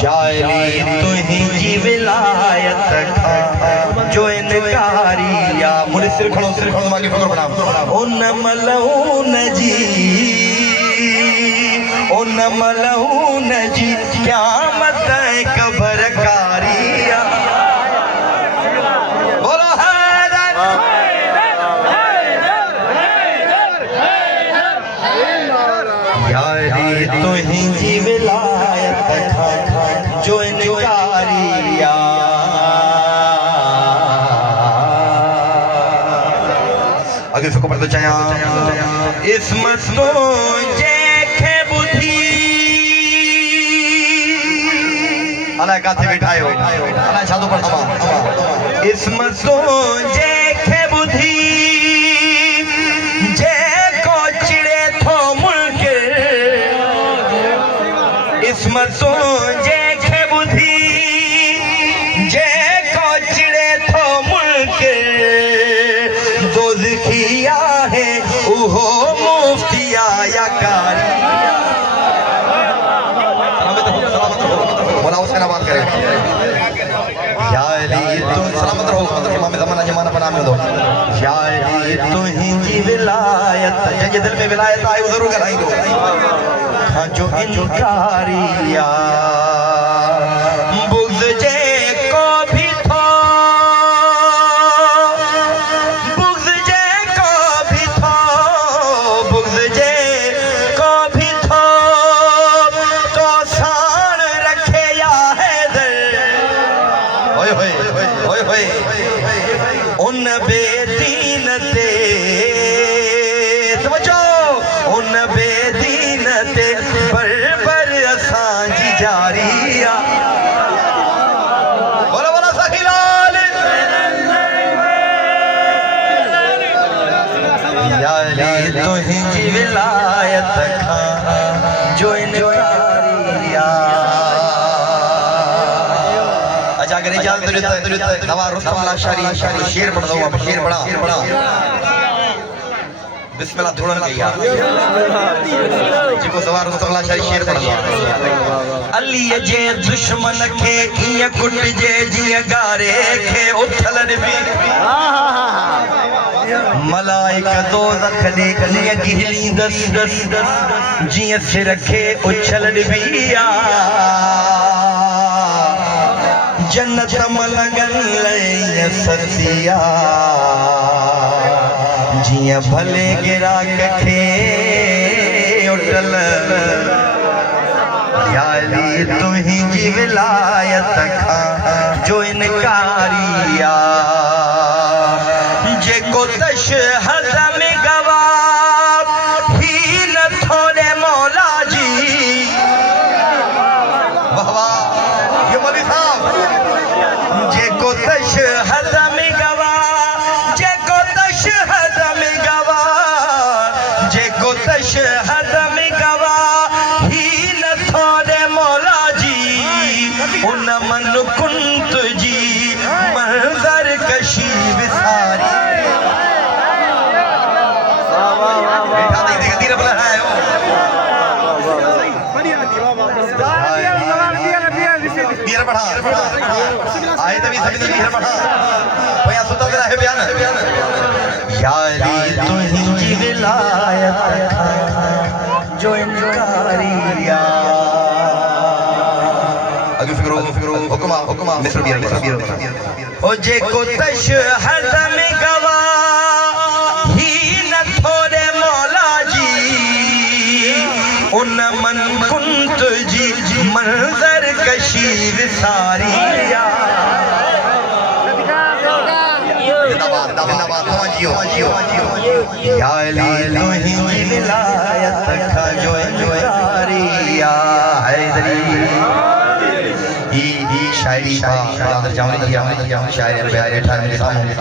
शायरी तुझी विलायत खा जो इनकारिया मुझे सिर खड़ो मांगे फकर बना उन मलऊन जी उन मलऊन जी क्या मत कबर कारिया बोलो यारी तुझी विलायत खा जो इनकारिया आगे फिर पढ़ते चाया इसमत तो जेखे बुद्धि अला काथे बैठायो अला साधु पर हवा इसमत तो जेखे बुद्धि जे को चिड़े थो मुल्क इसमत तो जेखे बुद्धि जे को चिड़े थो मुल्क दोज़खिया है उहो मुफ्तिया या कारी बोला उसका नाम करे या अली तुम सलामत रहो इमाम ज़माना जमाना बना में दो या अली तुझी विलायत जंहिंजे दिल में विलायत आए वो जरूर ॻाल्हाईंदो हाँ जो इनकारिया बुग़्ज़ जे को भी थो बुग़्ज़ जे को भी थो बुग़्ज़ जे को भी थो तो साण रखे या हैदर होए होए होए होए उन बेदीन ते समझो उन बेदीन ते पर असांजी जारिया बोलो बोलो सखी लाल या अली तुझी विलायत खा जो इनकारिया अच्छा अगर इजाजत दवा रुस्तम लाशारी शेर पढ़ दो शेर पढ़ा बिस्मिल्लाह थोड़ा गया जिको सवार रुस्तम लाशारी शेर पढ़ दो अली जे दुश्मन खे कीअं कुटजे जीअं गारे खे उथल बि मलाइका दोज़ख ॾे कीअं गिहलींदसि जीअं सिर खे उछल ॾिबी जन्नत मलंगन लई सतिया जियां भले गिराक खे उटल या अली तुझी विलायत खा जो इनकारिया जेको तशहद में गवाह ही न थोड़े मौला जी वाह वाह ये मौलवी साहब जेको तशहद में गवाह जेको तशहद में गवाह जेको तशहद में गवाह ही न थोड़े मौला जी उन मन कुंत जी मंजर कशी विसारी आए तभी सभी धीरे बढ़ा भैया सुता तेरा है बयान या अली तुझी विलायत खा जो इनकारिया आगे फिक्रो हुक्मा मिस्र बियर ओ जेको तशहद में गवाह ही न थोड़े मौला जी उन मन कुंत जी मंजर कशी विसारिया या अली तुझी विलायत खा जो इनकारिया हैदरी ई शायरी का अंदर जाऊंगी शायरी प्यारे ठार मेरे सामने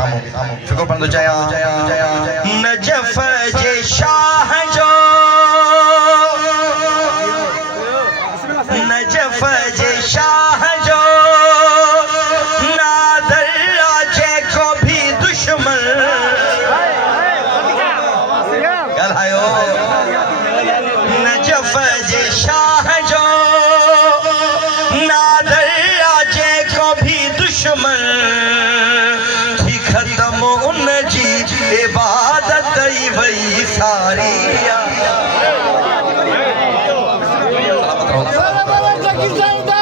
शुक्र पढ़ दो चाया नजफ जे शाह जो नजफ जे शाह जो नादर जे को भी दुश्मन गल आयो नजफ जे शाह दुश्मन थी खत्म उन जी इबादत ई वई सारी जगी